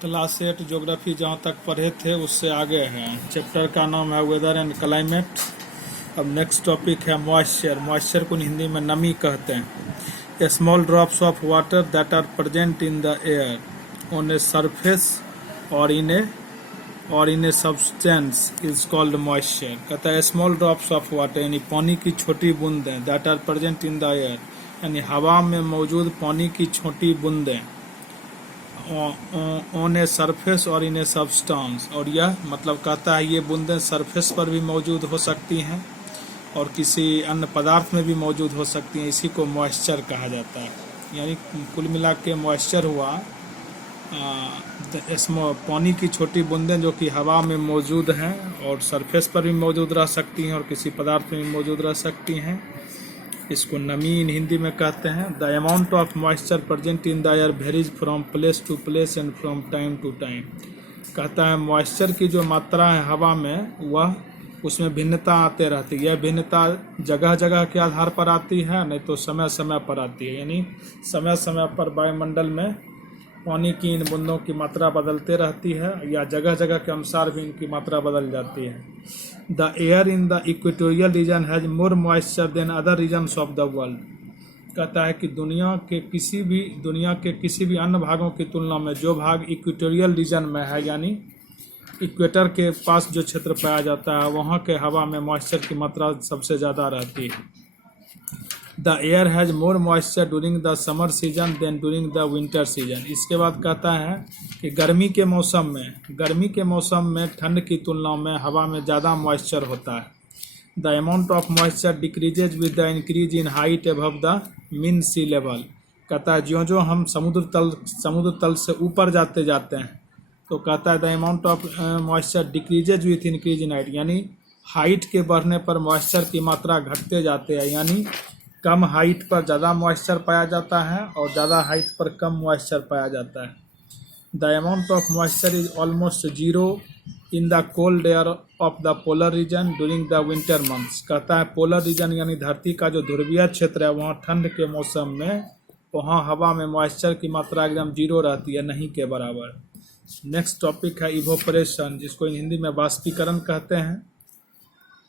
Class 8 geography जहाँ तक पढ़े थे उससे आगे हैं। चैप्टर का नाम है वेदर एंड क्लाइमेट। अब नेक्स्ट टॉपिक है मॉइस्चर। मॉइस्चर को हिंदी में नमी कहते हैं। Small drops of water that are present in the air on a surface और in a substance is called moisture. कहता है स्मॉल ड्रॉप्स ऑफ वाटर यानी पानी की छोटी बूंदें, that are present in the air यानी हवा में मौजूद पानी की छोटी बूंदें, ऑन ए सरफेस और इन ए सब्सटेंस, और यह मतलब कहता है ये बूंदें सरफेस पर भी मौजूद हो सकती हैं और किसी अन्य पदार्थ में भी मौजूद हो सकती हैं। इसी को मॉइस्चर कहा जाता है। यानी कुल मिला के मॉइस्चर हुआ पानी की छोटी बूंदें जो कि हवा में मौजूद हैं और सरफेस पर भी मौजूद रह सकती हैं और किसी पदार्थ में भी मौजूद रह सकती हैं। इसको नमी इन हिंदी में कहते हैं। The amount of moisture present in the air varies from place to place and from time to time. कहता है मॉइस्चर की जो मात्रा है हवा में वह उसमें भिन्नता आते रहती है। यह भिन्नता जगह जगह के आधार पर आती है, नहीं तो समय समय पर आती है। यानी समय समय पर वायुमंडल में पानी की इन बूंदों की मात्रा बदलते रहती है या जगह जगह के अनुसार भी इनकी मात्रा बदल जाती है। The air in the equatorial region has more moisture than other regions of the world. कहता है कि दुनिया के किसी भी अन्य भागों की तुलना में जो भाग इक्वेटोरियल रीजन में है यानी इक्वेटर के पास जो क्षेत्र पाया जाता है वहाँ के हवा में मॉइस्चर की मात्रा सबसे ज़्यादा रहती है। The air has more moisture during the summer season than during the winter season. इसके बाद कहता है कि गर्मी के मौसम में ठंड की तुलना में हवा में ज़्यादा मॉइस्चर होता है। The amount of moisture decreases with the increase in height above the mean sea level. कहता है ज्यों ज्यों हम समुद्र तल से ऊपर जाते हैं तो कहता है the amount of moisture decreases with increase in height, यानी हाइट के बढ़ने पर मॉइस्चर की मात्रा घटते जाते हैं। यानी कम हाइट पर ज़्यादा मॉइस्चर पाया जाता है और ज़्यादा हाइट पर कम मॉइस्चर पाया जाता है। The amount of moisture is almost zero in the cold air of the polar region during the winter months. कहता है पोलर रीजन यानी धरती का जो ध्रुवीय क्षेत्र है वहाँ ठंड के मौसम में वहाँ हवा में मॉइस्चर की मात्रा एकदम जीरो रहती है, नहीं के बराबर। नेक्स्ट टॉपिक है इवोपरेशन, जिसको हिंदी में वाष्पीकरण कहते हैं।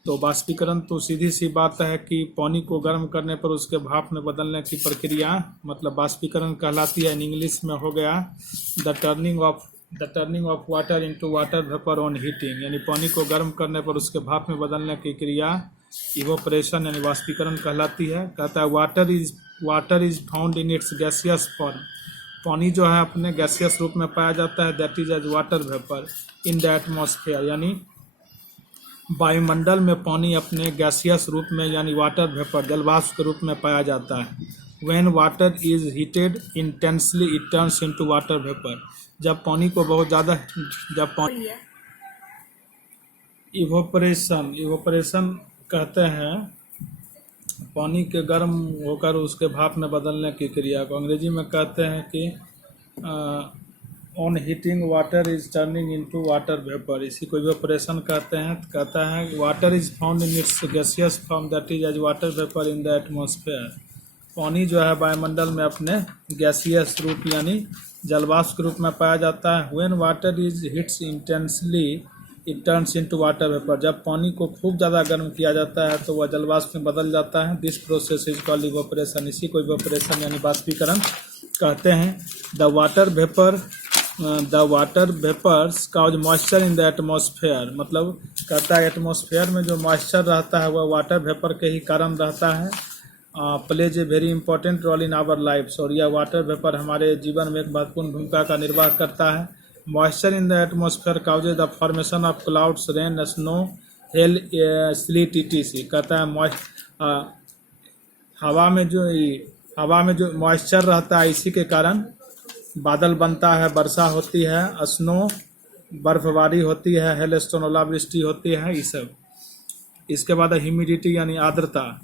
तो वाष्पीकरण तो सीधी सी बात है कि पानी को गर्म करने पर उसके भाप में बदलने की प्रक्रिया मतलब वाष्पीकरण कहलाती है। इन इंग्लिश में हो गया the turning of water into water vapour on heating, यानी पानी को गर्म करने पर उसके भाप में बदलने की क्रिया इवोपरेशन यानी वाष्पीकरण कहलाती है। कहता है water is found in its gaseous form. पानी जो है अपने गैसियस रूप में पाया जाता है, that is as water vapour in the atmosphere, यानी वायुमंडल में पानी अपने गैसियस रूप में यानी वाटर वेपर जलवाष्प के रूप में पाया जाता है। When water is heated intensely it turns into water vapour. जब पानी को बहुत ज़्यादा इवोपरेशन कहते हैं पानी के गर्म होकर उसके भाप में बदलने की क्रिया को। अंग्रेजी में कहते हैं कि on heating water is turning into water vapour, इसी को इवोपरेशन कहते हैं। कहता है water is found in its gaseous form that is as water vapour in the atmosphere. पानी जो है वायुमंडल में अपने गैसियस रूप यानी जलवाष्प के रूप में पाया जाता है। When water is heats intensely it turns into water vapour. जब पानी को खूब ज़्यादा गर्म किया जाता है तो वह जलवाष्प में बदल जाता है। This process is called evaporation, इसी को इवोपरेशन यानी वाष्पीकरण कहते हैं। The water vapours cause moisture in the atmosphere, मतलब कहता है एटमॉस्फेयर में जो मॉइस्चर रहता है वह वाटर वेपर के ही कारण रहता है। Plays a very important role in our lifes, और यह वाटर वेपर हमारे जीवन में एक महत्वपूर्ण भूमिका का निर्वाह करता है। Moisture in the atmosphere causes the formation of clouds, rain, snow, hello, slit etc। कहता है हवा में जो मॉइस्चर रहता है इसी के कारण बादल बनता है, वर्षा होती है, स्नो बर्फबारी होती है, हेल स्टोन ओलावृष्टि होती है, ये सब। इसके बाद ह्यूमिडिटी यानी आर्द्रता।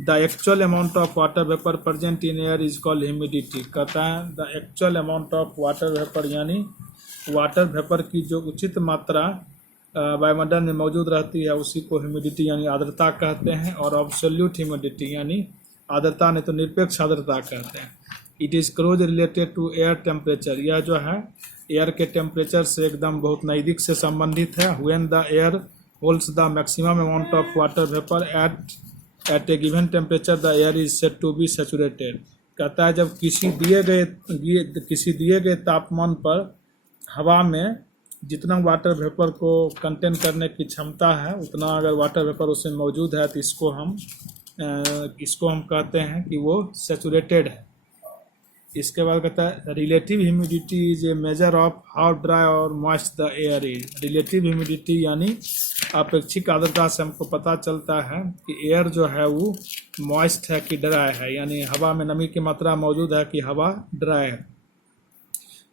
The actual amount of water vapour present in air is called humidity. कहता है the actual amount of water vapour यानी वाटर वेपर की जो उचित मात्रा वायुमंडल में मौजूद रहती है उसी को ह्यूमिडिटी यानी आर्द्रता कहते हैं। और एब्सोल्यूट ह्यूमिडिटी यानी आर्द्रता नहीं तो निरपेक्ष आर्द्रता कहते हैं। It is close related to air temperature, यह जो है एयर के टेम्परेचर से एकदम बहुत नज़दीक से संबंधित है। When the air holds the maximum amount of water vapour at a given temperature the air is said to be saturated. कहता है जब किसी दिए गए तापमान पर हवा में जितना वाटर वेपर को कंटेन करने की क्षमता है उतना अगर वाटर वेपर उसमें मौजूद है तो इसको हम कहते हैं कि वो सैचुरेटेड है। इसके बाद कहता है relative humidity is a measure of how dry और moist the air is. Relative humidity यानी अपेक्षिक आर्द्रता से हमको पता चलता है कि एयर जो है वो मॉइस्ट है कि ड्राई है, यानी हवा में नमी की मात्रा मौजूद है कि हवा ड्राई है।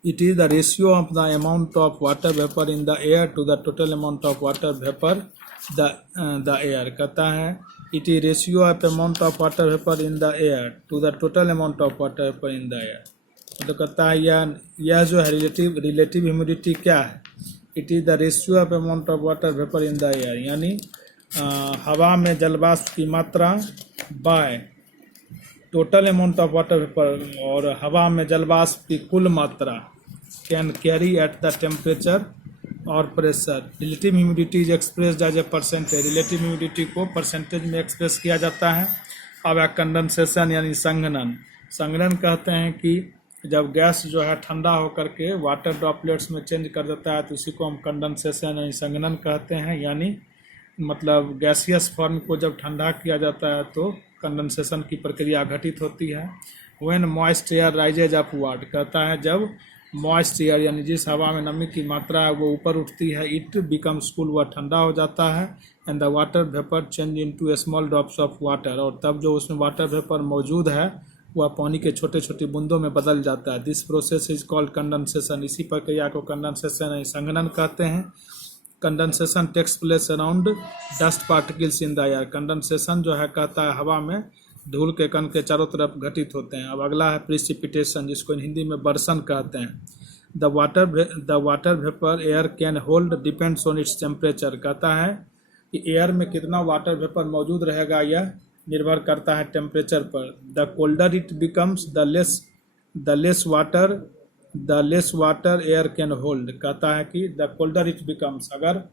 It is the ratio of the amount of water vapour in the air to the total amount of water vapour the air. कहता है it is ratio of amount of water vapour in the air to the total amount of water vapour in the air. तो कहता है यह जो है relative humidity क्या है, it is the ratio of amount of water vapour in the air, यानी हवा में जलवाष्प की मात्रा by total amount of water vapour और हवा में जलवाष्प की कुल मात्रा can carry at the temperature और pressure. Relative humidity is expressed as a percentage. Relative humidity को परसेंटेज में एक्सप्रेस किया जाता है। अब कंडेंसेशन यानी संघनन कहते हैं कि जब गैस जो है ठंडा होकर के वाटर ड्रॉपलेट्स में चेंज कर देता है तो इसी को हम कंडेंसेशन यानी संघनन कहते हैं। यानी मतलब गैसियस फॉर्म को जब ठंडा किया जाता है तो कंडेंसेशन की प्रक्रिया घटित होती है। When moist air rises upward, कहता है जब मॉइस्ट एयर यानी जिस हवा में नमी की मात्रा है वो ऊपर उठती है, इट बिकम्स कूल, वह ठंडा हो जाता है। And the water vapour change into small drops of water, और तब जो उसमें वाटर वेपर मौजूद है वह पानी के छोटे छोटे बूंदों में बदल जाता है। This process is called condensation. इसी प्रक्रिया को कंडेंसेशन यानी संघनन कहते हैं। Condensation takes place around dust particles in the air. Condensation जो है कहता है हवा में धूल के कण के चारों तरफ घटित होते हैं। अब अगला है प्रिसिपिटेशन, जिसको हिंदी में बरसन कहते हैं। The water vapour air can hold depends on its temperature. कहता है कि एयर में कितना वाटर वेपर मौजूद रहेगा यह निर्भर करता है टेम्परेचर पर। The colder it becomes the less water air can hold. कहता है कि द कोल्डर इट बिकम्स, अगर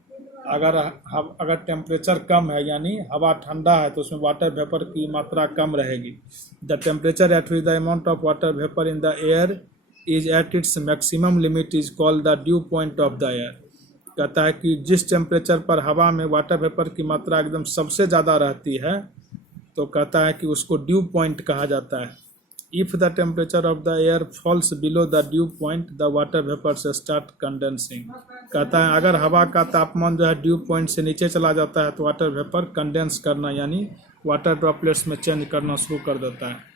टेम्परेचर कम है यानी हवा ठंडा है तो उसमें वाटर वेपर की मात्रा कम रहेगी। The temperature at which the amount of water vapour in the air is at its maximum limit is called the dew point of the air. कहता है कि जिस टेम्परेचर पर हवा में वाटर वेपर की मात्रा एकदम सबसे ज़्यादा रहती है तो कहता है कि उसको ड्यू पॉइंट कहा जाता है। If the temperature of the air falls below the dew point the water vapour से स्टार्ट कंडेंसिंग। कहता है अगर हवा का तापमान जो है ड्यू पॉइंट से नीचे चला जाता है तो वाटर वेपर कंडेंस करना यानी वाटर ड्रॉपलेट्स में चेंज करना शुरू कर देता है।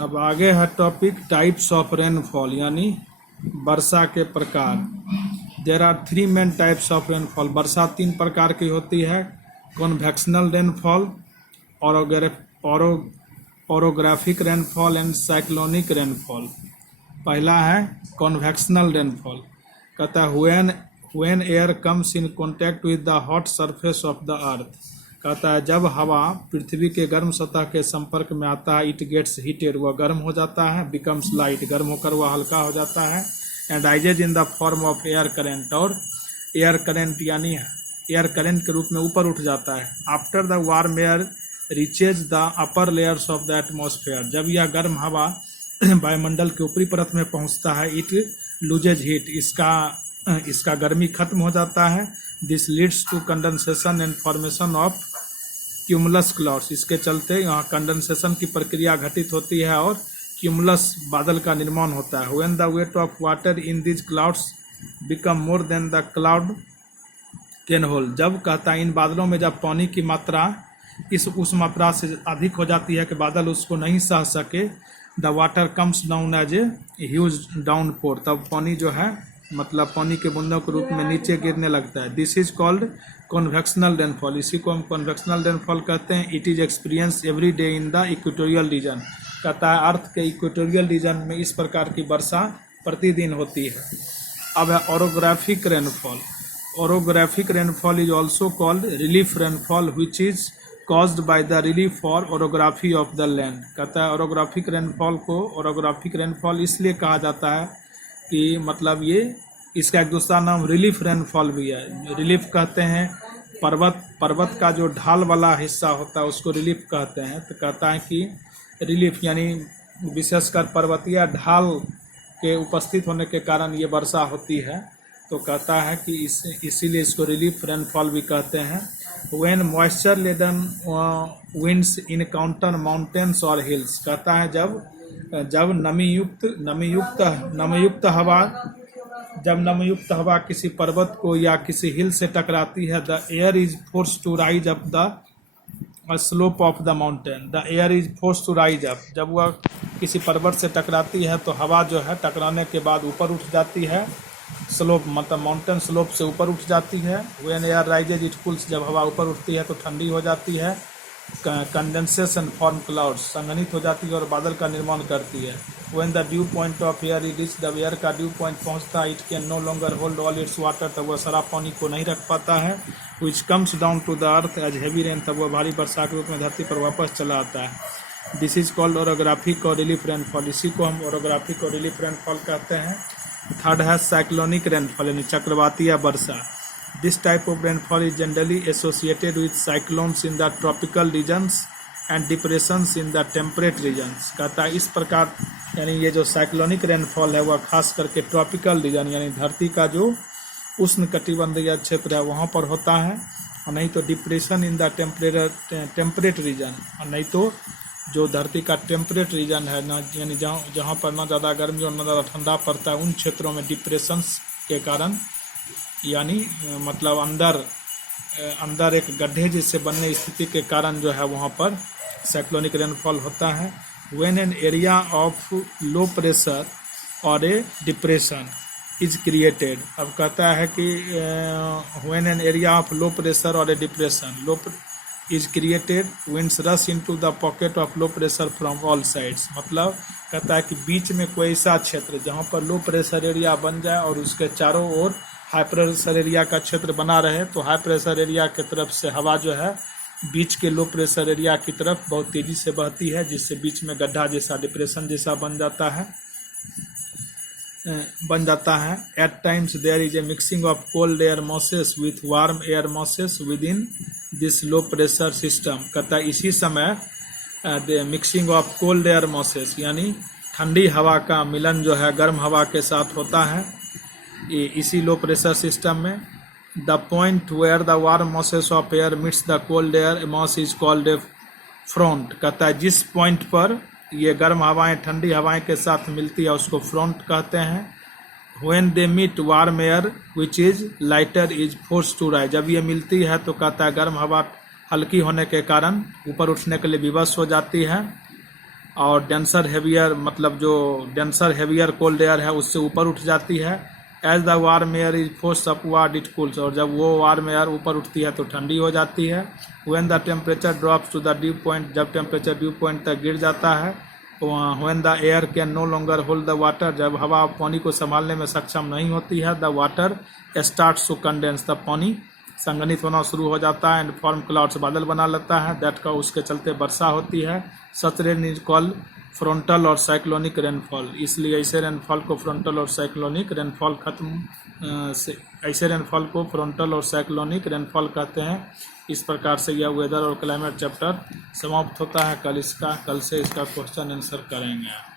अब आगे है टॉपिक टाइप्स ऑफ रेनफॉल यानी वर्षा के प्रकार। There are 3 main types of rainfall. वर्षा 3 प्रकार की होती है, convectional rainfall, orographic rainfall and cyclonic rainfall. पहला है कॉन्वेक्शनल रेनफॉल। कहता है when air comes in contact with the hot surface of the earth. कहता है जब हवा पृथ्वी के गर्म सतह के संपर्क में आता है, इट गेट्स हीटेड, वह गर्म हो जाता है, बिकम्स लाइट, गर्म होकर वह हल्का हो जाता है, and rises in the form of air current, और एयर करेंट यानी एयर करेंट के रूप में ऊपर उठ जाता है। After the warm air reaches the upper layers of the atmosphere. जब यह गर्म हवा वायुमंडल के ऊपरी परत में पहुंचता है, इट लूजेज हीट, इसका गर्मी खत्म हो जाता है। This leads to condensation and formation of cumulus clouds. इसके चलते यहाँ कंडेंसेशन की प्रक्रिया घटित होती है और क्यूमुलस बादल का निर्माण होता है। When the weight of water in this clouds become more than the cloud can hold. जब कहता है इन बादलों में जब पानी की मात्रा उस मात्रा से अधिक हो जाती है कि बादल उसको नहीं सह सके, the water comes down as a huge downpour, तब पानी जो है मतलब पानी के बूंदों के रूप में नीचे गिरने लगता है। This is called convectional rainfall, इसी को हम कॉन्वेक्शनल रेनफॉल कहते हैं। It is experience every day in the equatorial reason, कहता है अर्थ के इक्वेटोरियल रीजन में इस प्रकार की वर्षा प्रतिदिन होती है। अब है orographic rainfall. Orographic rainfall is also called relief rainfall which is caused by the relief or orography of the land, कहता है ओरोग्राफिक रेनफॉल को ओरोग्राफिक रेनफॉल इसलिए कहा जाता है कि मतलब ये इसका एक दूसरा नाम रिलीफ रेनफॉल भी है। रिलीफ कहते हैं पर्वत का जो ढाल वाला हिस्सा होता है उसको रिलीफ कहते हैं। तो कहता है कि रिलीफ यानी विशेषकर पर्वतीय ढाल के उपस्थित होने के कारण ये वर्षा होती है, तो कहता है कि इसीलिए इसको रिलीफ रेनफॉल भी कहते हैं। When moisture laden winds encounter mountains or hills, कहता है जब नमीयुक्त हवा किसी पर्वत को या किसी हिल से टकराती है, the air is force to rise up the slope of the mountain, the air is force to rise up, जब वह किसी पर्वत से टकराती है तो हवा जो है टकराने के बाद ऊपर उठ जाती है, स्लोप मतलब माउंटेन स्लोप से ऊपर उठ जाती है। When air rises it cools, जब हवा ऊपर उठती है तो ठंडी हो जाती है। कंडेंसेशन फॉर्म क्लाउड्स, संघनित हो जाती है और बादल का निर्माण करती है। When the dew point of air is reach, जब एयर का ड्यू पॉइंट पहुंचता है, it can no longer hold all its water, तब वह सारा पानी को नहीं रख पाता है। Which comes down to the earth as heavy rain, तब वह भारी वर्षा के रूप में धरती पर वापस चला आता है। दिस इज कॉल्ड ओरोग्राफिक और रिलीफ रेनफॉल, इसी को हम ओरोग्राफिक और रिलीफ रेनफॉल कहते हैं। थर्ड है साइक्लोनिक रेनफॉल यानी चक्रवातीय वर्षा। This type of rainfall is generally associated with cyclones in the tropical regions and depressions in the temperate regions, कहता है इस प्रकार यानी ये जो साइक्लोनिक रेनफॉल है वह खास करके ट्रॉपिकल रीजन यानी धरती का जो उष्ण कटिबंधीय क्षेत्र है वहाँ पर होता है, और नहीं तो depression in the temperate region, और नहीं तो जो धरती का टेम्परेट रीजन है ना यानी जहाँ पर ना ज़्यादा गर्मी और ना ज़्यादा ठंडा पड़ता है, उन क्षेत्रों में डिप्रेशंस के कारण यानी मतलब अंदर एक गड्ढे जैसे बनने स्थिति के कारण जो है वहाँ पर साइक्लोनिक रेनफॉल होता है। When an area of low pressure और ए डिप्रेशन इज क्रिएटेड, अब कहता है कि when an area of low pressure और ए depression is created, winds rush into the pocket of low pressure from all sides, मतलब कहता है कि बीच में कोई ऐसा क्षेत्र जहाँ पर लो प्रेशर एरिया बन जाए और उसके चारों ओर हाई प्रेशर एरिया का क्षेत्र बना रहे, तो हाई प्रेशर एरिया की तरफ से हवा जो है बीच के लो प्रेशर एरिया की तरफ बहुत तेजी से बहती है, जिससे बीच में गड्ढा जैसा डिप्रेशन जैसा बन जाता है। At times there is a mixing of cold air masses with warm air masses within this low pressure system, कहता है इसी समय the mixing of cold air masses यानी ठंडी हवा का मिलन जो है गर्म हवा के साथ होता है इसी लो प्रेशर सिस्टम में। The point where the warm masses of air meets the cold air mass is called a front, कहता है जिस पॉइंट पर ये गर्म हवाएं ठंडी हवाएं के साथ मिलती है उसको फ्रंट कहते हैं। When they meet warm air which is lighter is forced to rise, जब ये मिलती है तो कहता है गर्म हवा हल्की होने के कारण ऊपर उठने के लिए विवश हो जाती है, और डेंसर हेवियर मतलब जो डेंसर हेवियर कोल्ड एयर है उससे ऊपर उठ जाती है। As the warm air is force upward it cools, और जब वो वार्म एयर ऊपर उठती है तो ठंडी हो जाती है। When the temperature drops to the dew point, जब टेम्परेचर ड्यू पॉइंट तक गिर जाता है। When the air can no longer hold the water, जब हवा पानी को संभालने में सक्षम नहीं होती है, the water starts to condense, तब पानी संघनित होना शुरू हो जाता है एंड फॉर्म क्लाउड्स, बादल बना लेता है। दैट का उसके चलते वर्षा होती है। सच रेन इज कॉल्ड फ्रंटल और साइक्लोनिक रेनफॉल, इसलिए ऐसे रेनफॉल को फ्रंटल और साइक्लोनिक रेनफॉल ऐसे रेनफॉल को फ्रंटल और साइक्लोनिक रेनफॉल कहते हैं। इस प्रकार से यह वेदर और क्लाइमेट चैप्टर समाप्त होता है। कल से इसका क्वेश्चन आंसर करेंगे।